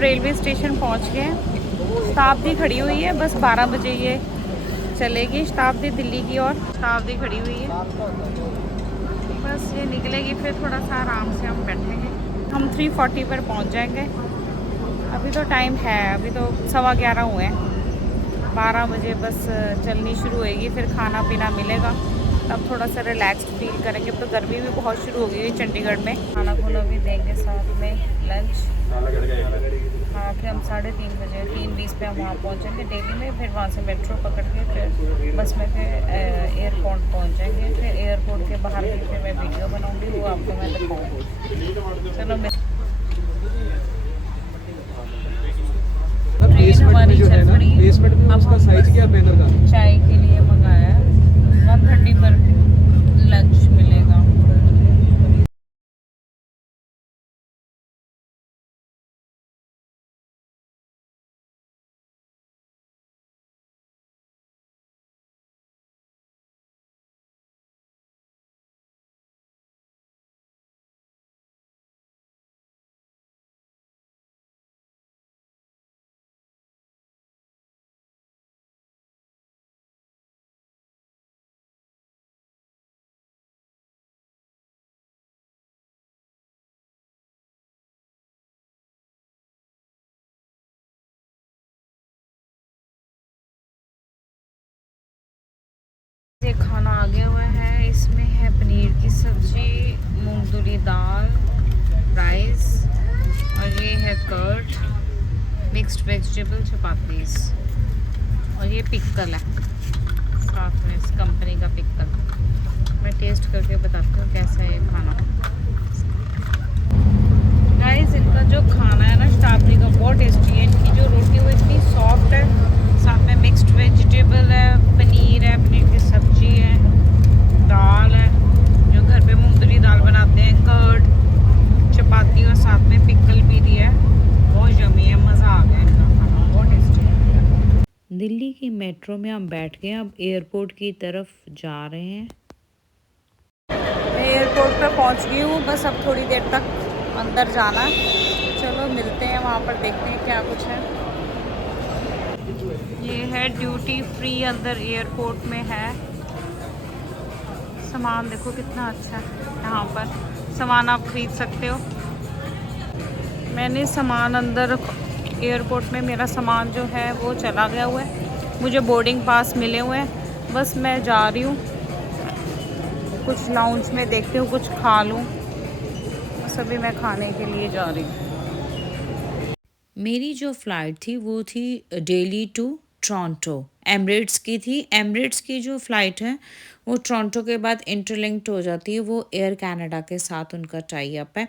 Railway station पहुंच गए। शताब्दी खड़ी हुई है, बस 12 बजे ये चलेगी शताब्दी दिल्ली की ओर। शताब्दी खड़ी हुई है, बस ये निकलेगी, फिर थोड़ा सा आराम से हम बैठेंगे। हम 3:40 पर पहुंच जाएंगे। अभी तो टाइम है, अभी तो 11:15 हुए हैं। 12 बजे बस चलनी शुरू होएगी, फिर खाना पीना मिलेगा, तब थोड़ा सा रिलैक्स्ड फील करेंगे। अब तो गर्मी भी बहुत शुरू हो गई है चंडीगढ़ में। खाना खुना भी देंगे साथ में, लंच खा के हम 3:30 बजे 3:20 पे हम वहाँ पहुँचेंगे दिल्ली में। फिर वहाँ से मेट्रो पकड़ के फिर बस में फिर एयरपोर्ट पहुँच जाएंगे। फिर एयरपोर्ट के बाहर की फिर मैं वीडियो बनाऊँगी, वो आपको मैं दिखाऊँगी। चलो मैं ट्रेन हमारी चल पड़ी। अब हम चाय के लिए मंगाया है, 1:30 पर लंच मिलेगा। ये खाना आ गया हुआ है, इसमें है पनीर की सब्जी, मूंगफली दाल, राइस, और ये है कर्ड, मिक्स्ड वेजिटेबल चपातीस, और ये पिकल है साथ में, इस कंपनी का पिकल। मैं टेस्ट करके बताती हूँ कैसा है ये खाना। गाइस, इनका जो खाना है ना शताब्दी का, बहुत टेस्टी है। इनकी जो रोटी है वो इतनी सॉफ्ट है, साथ में मिक्स्ड वेजिटेबल है, पनीर है, पनीर की सब्जी है, दाल है जो घर पे मूंगफली दाल बनाते हैं, कर्ड, चपाती, और साथ में पिकल भी दिया है। बहुत यम्मी है, मज़ा आ गया इनका खाना, बहुत टेस्टी है। दिल्ली की मेट्रो में हम बैठ गए, अब एयरपोर्ट की तरफ जा रहे हैं। मैं एयरपोर्ट पे पहुंच गई हूँ, बस अब थोड़ी देर तक अंदर जाना है। चलो मिलते हैं वहाँ पर, देखते हैं क्या कुछ है। ये है ड्यूटी फ्री, अंदर एयरपोर्ट में है। सामान देखो कितना अच्छा है, यहाँ पर सामान आप खरीद सकते हो। मैंने सामान अंदर एयरपोर्ट में, मेरा सामान जो है वो चला गया हुआ है। मुझे बोर्डिंग पास मिले हुए हैं, बस मैं जा रही हूँ कुछ लाउंज में, देखती हूँ कुछ खा लूँ। बस अभी मैं खाने के लिए जा रही हूँ। मेरी जो फ़्लाइट थी वो थी दिल्ली टू टोरंटो, एमिरेट्स की थी। एमिरेट्स की जो फ़्लाइट है वो टोरंटो के बाद इंटरलिंक्ड हो जाती है, वो एयर कनाडा के साथ उनका टाई अप है।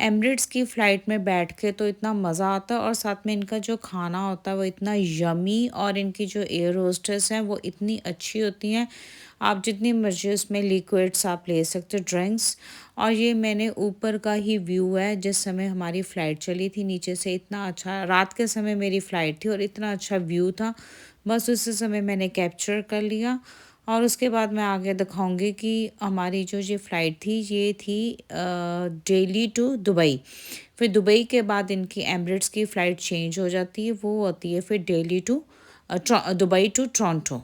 एमिरेट्स की फ़्लाइट में बैठ के तो इतना मज़ा आता है, और साथ में इनका जो खाना होता है वो इतना यमी, और इनकी जो एयर होस्टेस हैं वो इतनी अच्छी होती हैं। आप जितनी मर्ज़ी उसमें लिक्विड्स आप ले सकते हो, ड्रिंक्स। और ये मैंने ऊपर का ही व्यू है, जिस समय हमारी फ़्लाइट चली थी, नीचे से इतना अच्छा, रात के समय मेरी फ़्लाइट थी और इतना अच्छा व्यू था, बस उसी समय मैंने कैप्चर कर लिया। और उसके बाद मैं आगे दिखाऊंगी कि हमारी जो ये फ़्लाइट थी ये थी दिल्ली टू दुबई। फिर दुबई के बाद इनकी एमिरेट्स की फ़्लाइट चेंज हो जाती है, वो होती है फिर Delhi to Dubai to Toronto.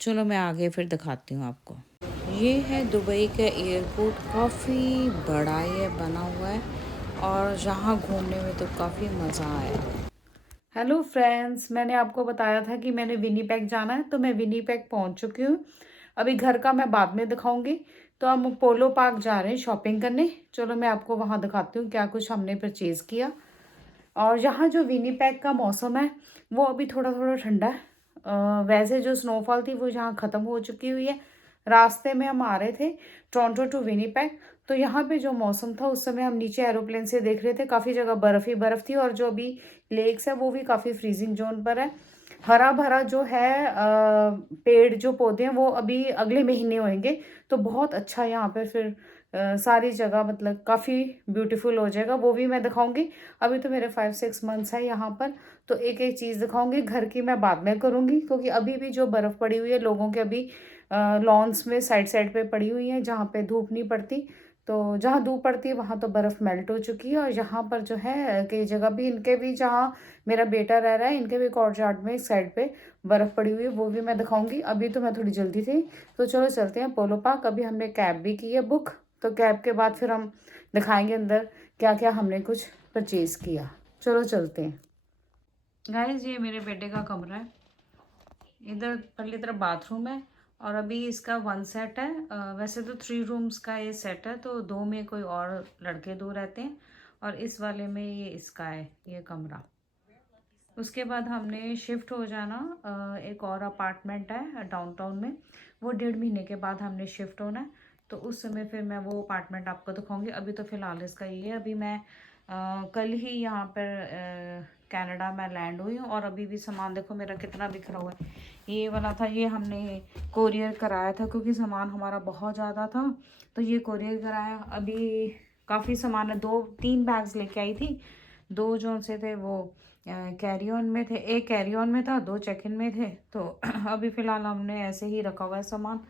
चलो मैं आगे फिर दिखाती हूँ आपको। ये है दुबई का एयरपोर्ट, काफ़ी बड़ा ये बना हुआ है, और यहाँ घूमने में तो काफ़ी मज़ा आया। हेलो फ्रेंड्स, मैंने आपको बताया था कि मैंने विनीपेग जाना है, तो मैं विनीपेग पहुँच चुकी हूँ। अभी घर का मैं बाद में दिखाऊंगी। तो हम पोलो पार्क जा रहे हैं शॉपिंग करने। चलो मैं आपको वहाँ दिखाती हूँ क्या कुछ हमने परचेज़ किया। और यहाँ जो विनीपेग का मौसम है वो अभी थोड़ा थोड़ा ठंडा है। वैसे जो स्नोफॉल थी वो यहाँ ख़त्म हो चुकी हुई है। रास्ते में हम आ रहे थे टोरंटो टू विनीपेग, तो यहाँ पे जो मौसम था उस समय हम नीचे एरोप्लेन से देख रहे थे, काफ़ी जगह बर्फ़ ही बर्फ़ थी, और जो अभी लेक्स है वो भी काफ़ी फ्रीजिंग जोन पर है। हरा भरा जो है पेड़ जो पौधे हैं वो अभी अगले महीने होंगे, तो बहुत अच्छा यहाँ पे फिर सारी जगह मतलब काफ़ी ब्यूटीफुल हो जाएगा, वो भी मैं दिखाऊंगी। अभी तो मेरे 5-6 मंथ्स है यहाँ पर, तो एक एक चीज़ दिखाऊंगी। घर की मैं बाद में करूँगी, क्योंकि अभी भी जो बर्फ़ पड़ी हुई है लोगों के अभी लॉन्स में साइड साइड पे पड़ी हुई है, जहाँ पे धूप नहीं पड़ती, तो जहाँ धूप पड़ती है वहाँ तो बर्फ़ मेल्ट हो चुकी है, और यहाँ पर जो है कई जगह भी, इनके भी जहाँ मेरा बेटा रह रहा है इनके भी कोर्टयार्ड में इस साइड पे बर्फ़ पड़ी हुई है, वो भी मैं दिखाऊंगी। अभी तो मैं थोड़ी जल्दी थी, तो चलो चलते हैं पोलो पार्क। अभी हमने कैब भी की है बुक, तो कैब के बाद फिर हम दिखाएंगे अंदर क्या क्या हमने कुछ परचेज़ किया। चलो चलते हैं। गाइस, ये मेरे बेटे का कमरा है। इधर पहली तरफ बाथरूम है, और अभी इसका 1 सेट है। वैसे तो 3 रूम्स का ये सेट है, तो 2 में कोई और लड़के 2 रहते हैं, और इस वाले में ये इसका है ये कमरा। उसके बाद हमने शिफ्ट हो जाना, एक और अपार्टमेंट है डाउनटाउन में, वो 1.5 महीने के बाद हमने शिफ्ट होना है। तो उस समय फिर मैं वो अपार्टमेंट आपको दिखाऊंगी। अभी तो फ़िलहाल इसका ये है। अभी मैं कल ही यहाँ पर कनाडा में लैंड हुई हूँ, और अभी भी सामान देखो मेरा कितना बिखरा हुआ है। ये वाला था, ये हमने कोरियर कराया था क्योंकि सामान हमारा बहुत ज़्यादा था, तो ये कोरियर कराया। अभी काफ़ी सामान है, 2-3 बैग्स लेके आई थी। 2 जो से थे वो कैरी ऑन में थे, एक कैरी ऑन में था, 2 चेक इन में थे। तो अभी फ़िलहाल हमने ऐसे ही रखा हुआ है सामान।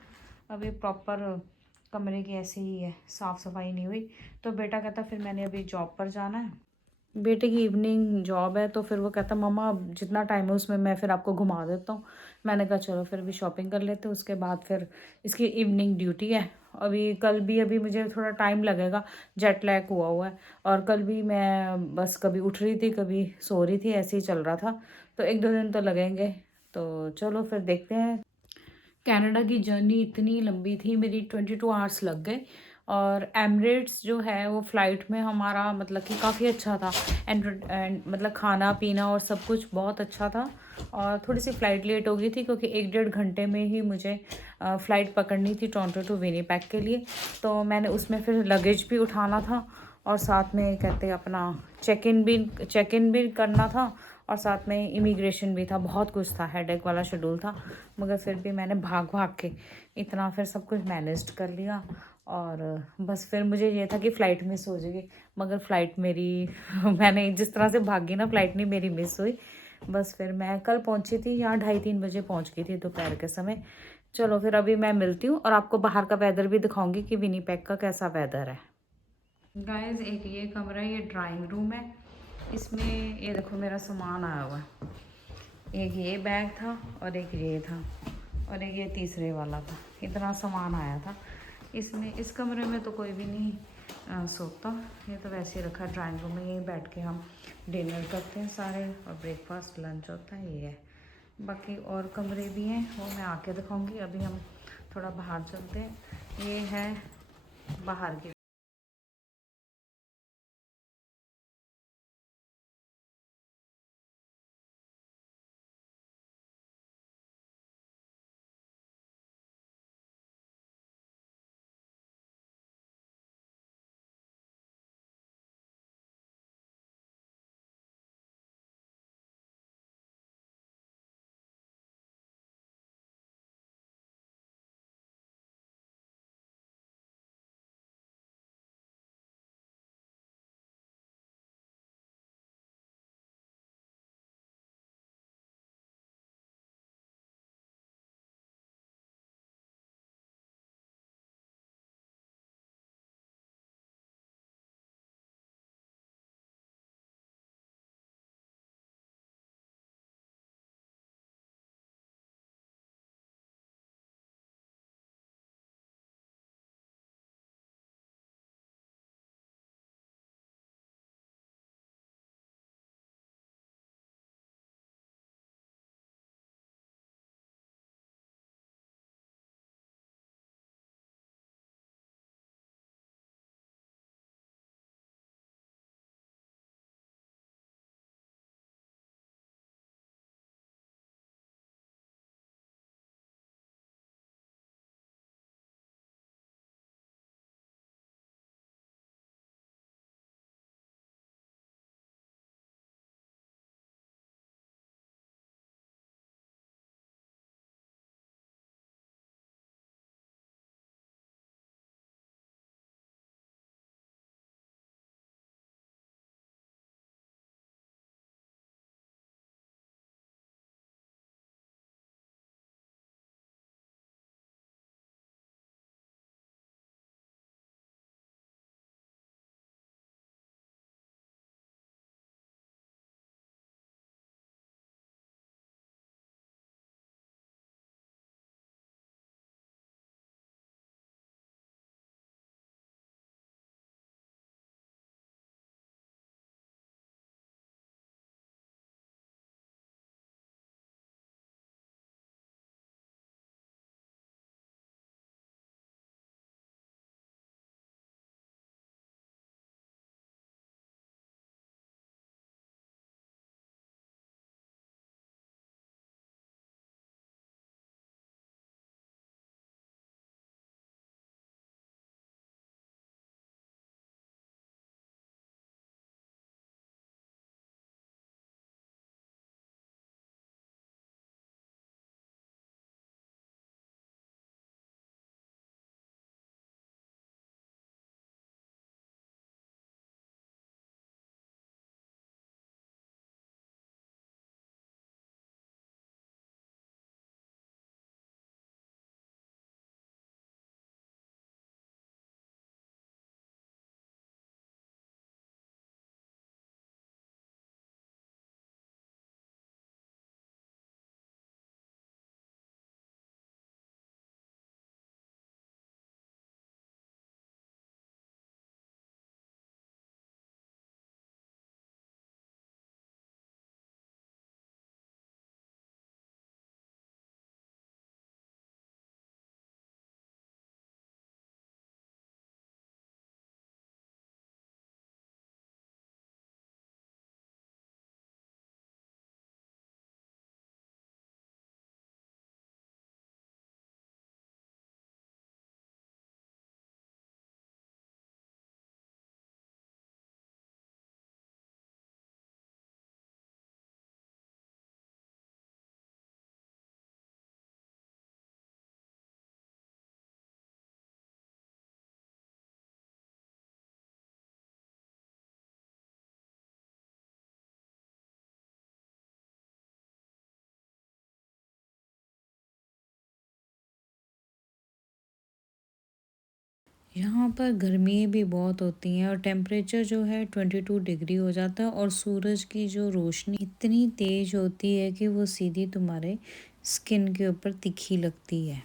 अभी प्रॉपर कमरे की ऐसे ही है, साफ़ सफाई नहीं हुई। तो बेटा कहता फिर मैंने अभी जॉब पर जाना है, बेटे की इवनिंग जॉब है, तो फिर वो कहता मम्मा अब जितना टाइम है उसमें मैं फिर आपको घुमा देता हूँ। मैंने कहा चलो फिर भी शॉपिंग कर लेते हैं, उसके बाद फिर इसकी इवनिंग ड्यूटी है। अभी कल भी अभी मुझे थोड़ा टाइम लगेगा, जेट लैग हुआ है, और कल भी मैं बस कभी उठ रही थी कभी सो रही थी, ऐसे ही चल रहा था, तो 1-2 दिन तो लगेंगे। तो चलो फिर देखते हैं। कनाडा की जर्नी इतनी लंबी थी मेरी, 22 आवर्स लग गए। और एमिरेट्स जो है वो फ़्लाइट में हमारा मतलब कि काफ़ी अच्छा था, एंड मतलब खाना पीना और सब कुछ बहुत अच्छा था। और थोड़ी सी फ़्लाइट लेट हो गई थी क्योंकि 1-1.5 घंटे में ही मुझे फ़्लाइट पकड़नी थी टोरंटो टू विनीपेग के लिए। तो मैंने उसमें फिर लगेज भी उठाना था, और साथ में कहते अपना चेक इन भी करना था, और साथ में इमिग्रेशन भी था। बहुत कुछ था, हेडेक वाला शेड्यूल था, मगर फिर भी मैंने भाग भाग के इतना फिर सब कुछ मैनेज कर लिया। और बस फिर मुझे ये था कि फ़्लाइट मिस हो जाएगी, मगर फ़्लाइट मेरी मैंने जिस तरह से भागी ना, फ़्लाइट नहीं मेरी मिस हुई। बस फिर मैं कल पहुंची थी यहाँ, 2:30-3 बजे पहुंच गई थी दोपहर के समय। चलो फिर अभी मैं मिलती हूँ, और आपको बाहर का वेदर भी दिखाऊंगी कि विनीपेग का कैसा वेदर है। गाइस, एक ये कमरा है, ये ड्राइंग रूम है। इसमें ये देखो मेरा सामान आया हुआ है। एक ये बैग था, और एक ये था, और एक ये तीसरे वाला था। इतना सामान आया था इसमें। इस कमरे में तो कोई भी नहीं सोता। ये तो वैसे ही रखा ड्राइंग रूम में, यहीं बैठ के हम डिनर करते हैं सारे, और ब्रेकफास्ट लंच होता है। ये है, बाकी और कमरे भी हैं, वो मैं आके दिखाऊंगी। अभी हम थोड़ा बाहर चलते हैं। ये है बाहर की यहाँ पर गर्मी भी बहुत होती हैं और टेम्परेचर जो है 22 डिग्री हो जाता है और सूरज की जो रोशनी इतनी तेज होती है कि वो सीधी तुम्हारे स्किन के ऊपर तिखी लगती है।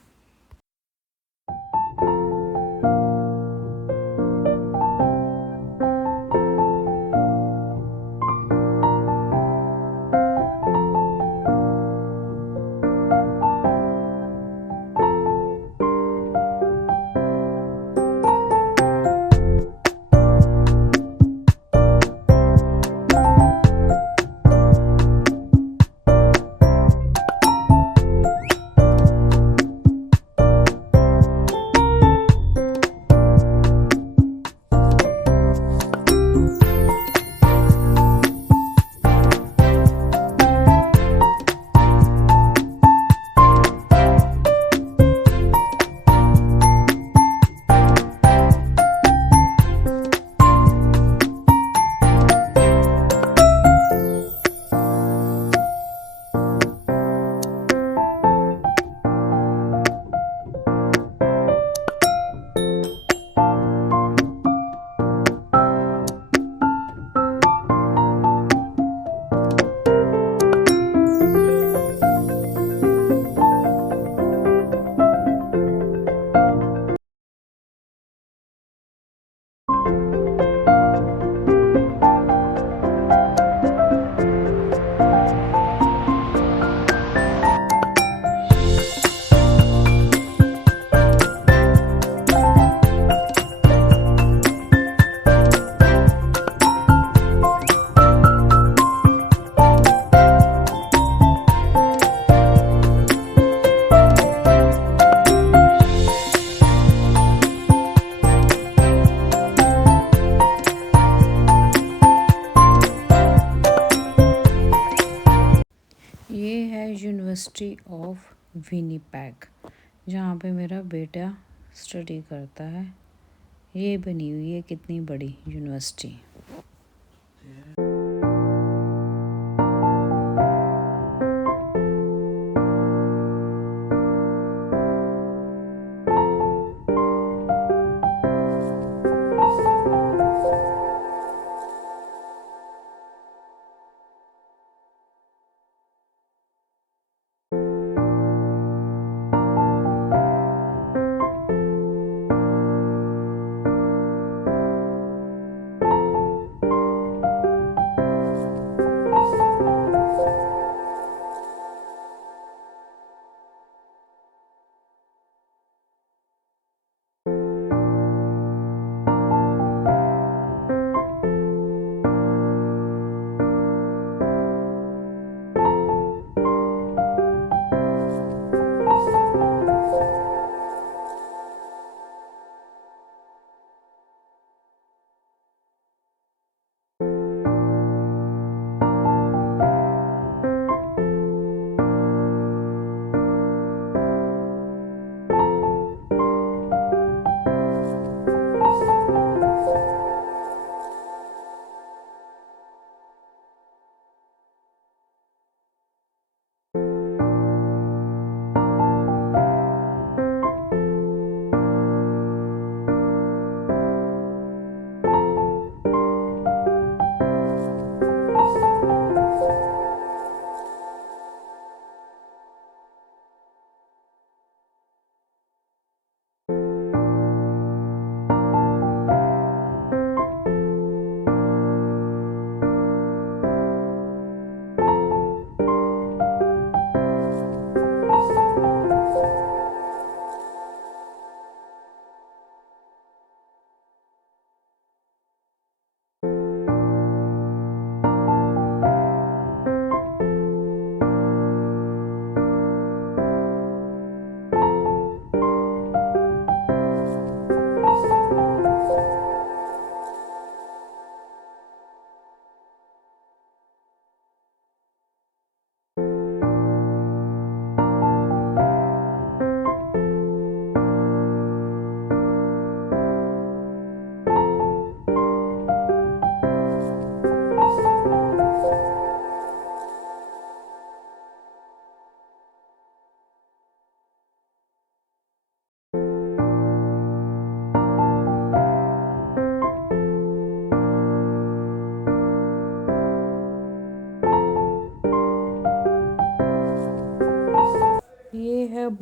ये है यूनिवर्सिटी ऑफ विनीपेग, जहाँ पे मेरा बेटा स्टडी करता है। ये बनी हुई है कितनी बड़ी यूनिवर्सिटी।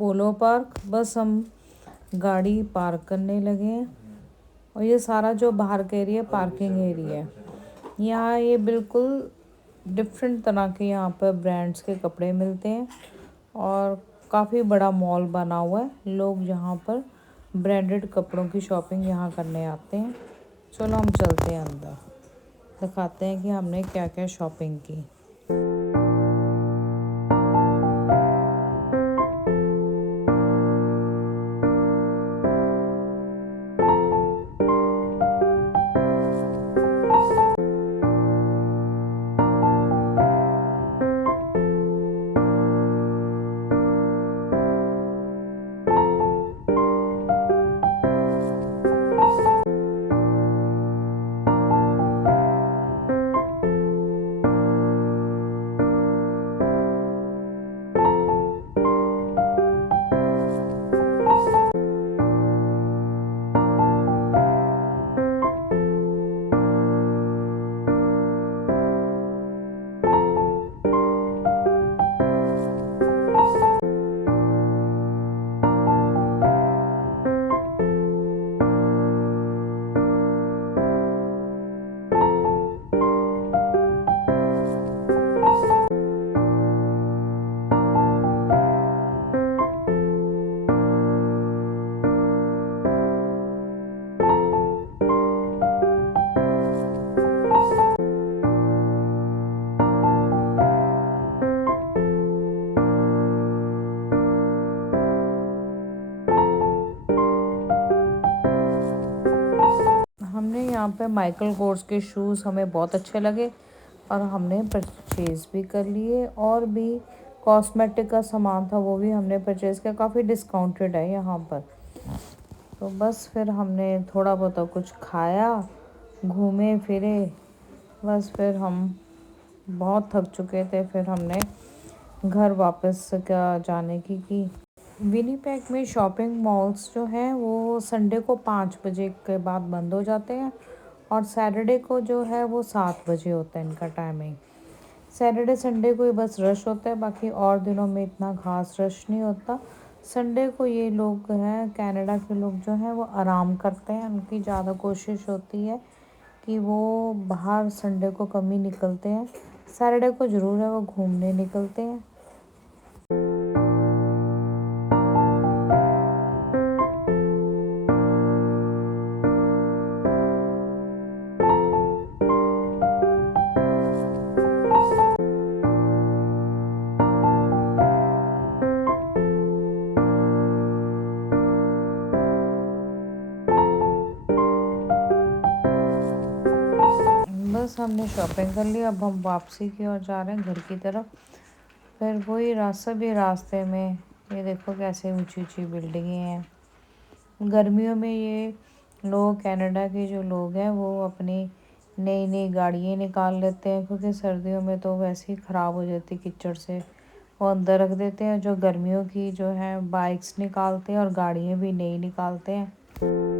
पोलो पार्क। बस हम गाड़ी पार्क करने लगे हैं और ये सारा जो बाहर का एरिया पार्किंग एरिया है। यहाँ ये बिल्कुल डिफरेंट तरह के यहाँ पर ब्रांड्स के कपड़े मिलते हैं और काफ़ी बड़ा मॉल बना हुआ है। लोग यहाँ पर ब्रांडेड कपड़ों की शॉपिंग यहाँ करने आते हैं। चलो हम चलते हैं अंदर, दिखाते हैं कि हमने क्या क्या शॉपिंग की। हमने यहाँ पे माइकल कोर्स के शूज़ हमें बहुत अच्छे लगे और हमने परचेज़ भी कर लिए। और भी कॉस्मेटिक का सामान था वो भी हमने परचेज़ किया। काफ़ी डिस्काउंटेड है यहाँ पर। तो बस फिर हमने थोड़ा बहुत कुछ खाया, घूमे फिरे। बस फिर हम बहुत थक चुके थे, फिर हमने घर वापस का जाने की। विनीपेग में शॉपिंग मॉल्स जो हैं वो संडे को 5 बजे के बाद बंद हो जाते हैं और सैटरडे को जो है वो 7 बजे होता है इनका टाइमिंग। सैटरडे संडे को ही बस रश होता है, बाकी और दिनों में इतना खास रश नहीं होता। संडे को ये लोग हैं कनाडा के लोग जो हैं वो आराम करते हैं। उनकी ज़्यादा कोशिश होती है कि वो बाहर संडे को कम ही निकलते हैं। सैटरडे को ज़रूर है वो घूमने निकलते हैं। बस हमने शॉपिंग कर ली, अब हम वापसी की ओर जा रहे हैं घर की तरफ। फिर वही रास्ता भी रास्ते में ये देखो कैसे ऊंची ऊंची बिल्डिंगें हैं। गर्मियों में ये लोग कनाडा के जो लोग हैं वो अपनी नई नई गाड़ियाँ निकाल लेते हैं, क्योंकि सर्दियों में तो वैसे ही ख़राब हो जाती कीचड़ से, वो अंदर रख देते हैं। जो गर्मियों की जो है बाइक्स निकालते हैं और गाड़ियाँ भी नई निकालते हैं।